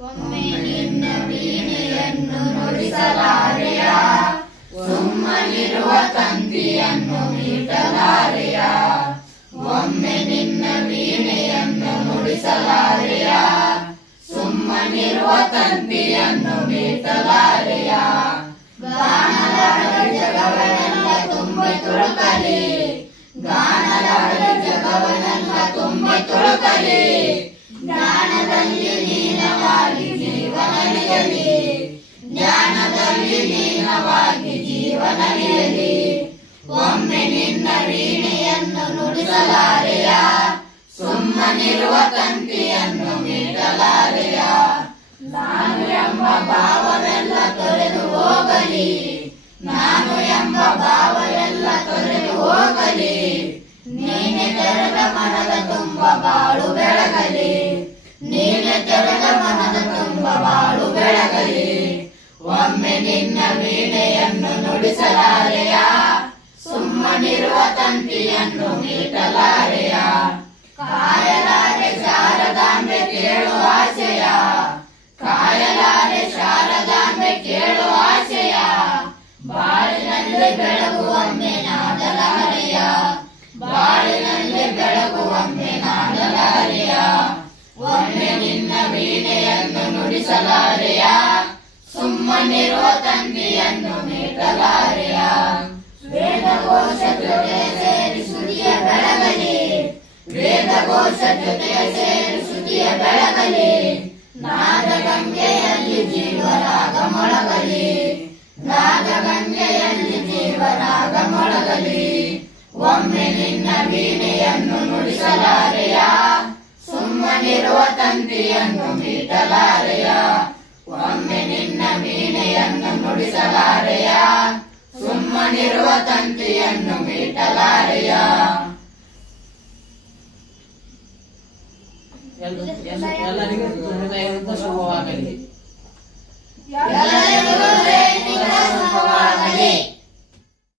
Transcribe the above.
ಒಮ್ಮೆ ನಿನ್ನ ವೀಣೆಯನ್ನು ನುಡಿಸಲಾರೆಯ, ಸುಮ್ಮನಿರುವ ತಂತಿಯನ್ನು ಮೀಟಲಾರೆಯ. ಒಮ್ಮೆ ನಿನ್ನ ವೀಣೆಯನ್ನು ನುಡಿಸಲಾರೆಯ, ಸುಮ್ಮನಿರುವ ತಂತಿಯನ್ನು ಮೀಟಲಾರೆಯ. ಗಾನಲಾಡದ ಜಗವನ್ನೆಲ್ಲ ತುಂಬಿ ತುಳುಕಲಿ, ಗಾನಲಾಡದ ಜಗವನ್ನೆಲ್ಲ ತುಂಬಿ ತುಳುಕಲಿ. ಜ್ಞಾನದಲ್ಲಿ ಲೀನವಾಗಿ ಜೀವನವಿಯಲಿ, ಜ್ಞಾನದಲ್ಲಿ ಲೀನವಾಗಿ ಜೀವನವಿಯಲಿ. ಒಮ್ಮೆ ನಿನ್ನ ವೀಣೆಯನ್ನು ನುಡಿಸಲಾರೆಯ, ಸುಮ್ಮನಿರುವ ತಂತಿಯನ್ನು ಮೀಟಲಾರೆಯ. ನಾನು ಎಂಬ ಭಾವವೆಲ್ಲ ತೊರೆದು ಹೋಗಲಿ, ನಾನು ಎಂಬ ಭಾವವೆಲ್ಲ ತೊರೆದು ಹೋಗಲಿ. ನೀನೆ ತೆರೆದ ಮನದ ತುಂಬ ಬಾಳು ಬೆಳಗಲಿ, ನೀನೆ ತೆರೆದ ಮನದ ತುಂಬ ಬಾಳು ಬೆಳಗಲಿ. ಒಮ್ಮೆ ನಿನ್ನ ವೀಣೆಯನ್ನು ನುಡಿಸಲಾರೆಯ, ಸುಮ್ಮನಿರುವ ತಂತಿಯನ್ನು ಮೀಟಲಾರೆಯ. ಕಾಯಲಾರೆ ಶಾರದಾಂಬೆ ಕೇಳು ಆಶಯ, ಕಾಯಲಾರೆ ಶಾರದಾಂಬೆ ಕೇಳು ಆಶಯ. ಬಾಳಿನಲ್ಲಿ ಬೆಳಗುವೊಮ್ಮೆ ನಾಡಲಾರೆಯ, ಬಾಳಿನಲ್ಲಿ ಬೆಳಗುವೊಮ್ಮೆ ನಾಡಲಾರೆಯ. ಒಮ್ಮೆ ನಿನ್ನ ವೀಣೆಯನ್ನು ನುಡಿಸಲಾರೆಯ, ಸುಮ್ಮನಿರುವ ತಂತಿಯನ್ನು ಮೀಟಲಾರೆಯ. ವೇದಘೋಷ ಜೊತೆ ಸೇರಿ ಶ್ರುತಿಯ ಬೆಳಗಲಿ, ವೇದಘೋಷ ಜೊತೆಯ ಸೇರಿ ಶ್ರುತಿಯ ಬೆಳಗಲಿ. ನಾದಗಂಗೆಯಲ್ಲಿ ಜೀವರಾಗ ಮೊಳಗಲಿ, ನಾದಗಂಗೆಯಲ್ಲಿ ಜೀವರಾಗ ಮೊಳಗಲಿ. ಒಮ್ಮೆ ನಿನ್ನ ವೀಣೆಯನ್ನು ನುಡಿಸಲಾರೆಯ, ಸುಮ್ಮನಿರುವ ತಂತಿಯನ್ನು ಮೀಟಲಾರೆಯ. ಒಮ್ಮೆ ನಿನ್ನ ವೀಣೆಯನ್ನು ನುಡಿಸಲಾರೆಯ, ಸುಮ್ಮನಿರುವ ತಂತಿಯನ್ನು ಮೀಟಲಾರೆಯ. ಎಲ್ಲರಿಗೂ ಶುಭವಾಗಲಿ.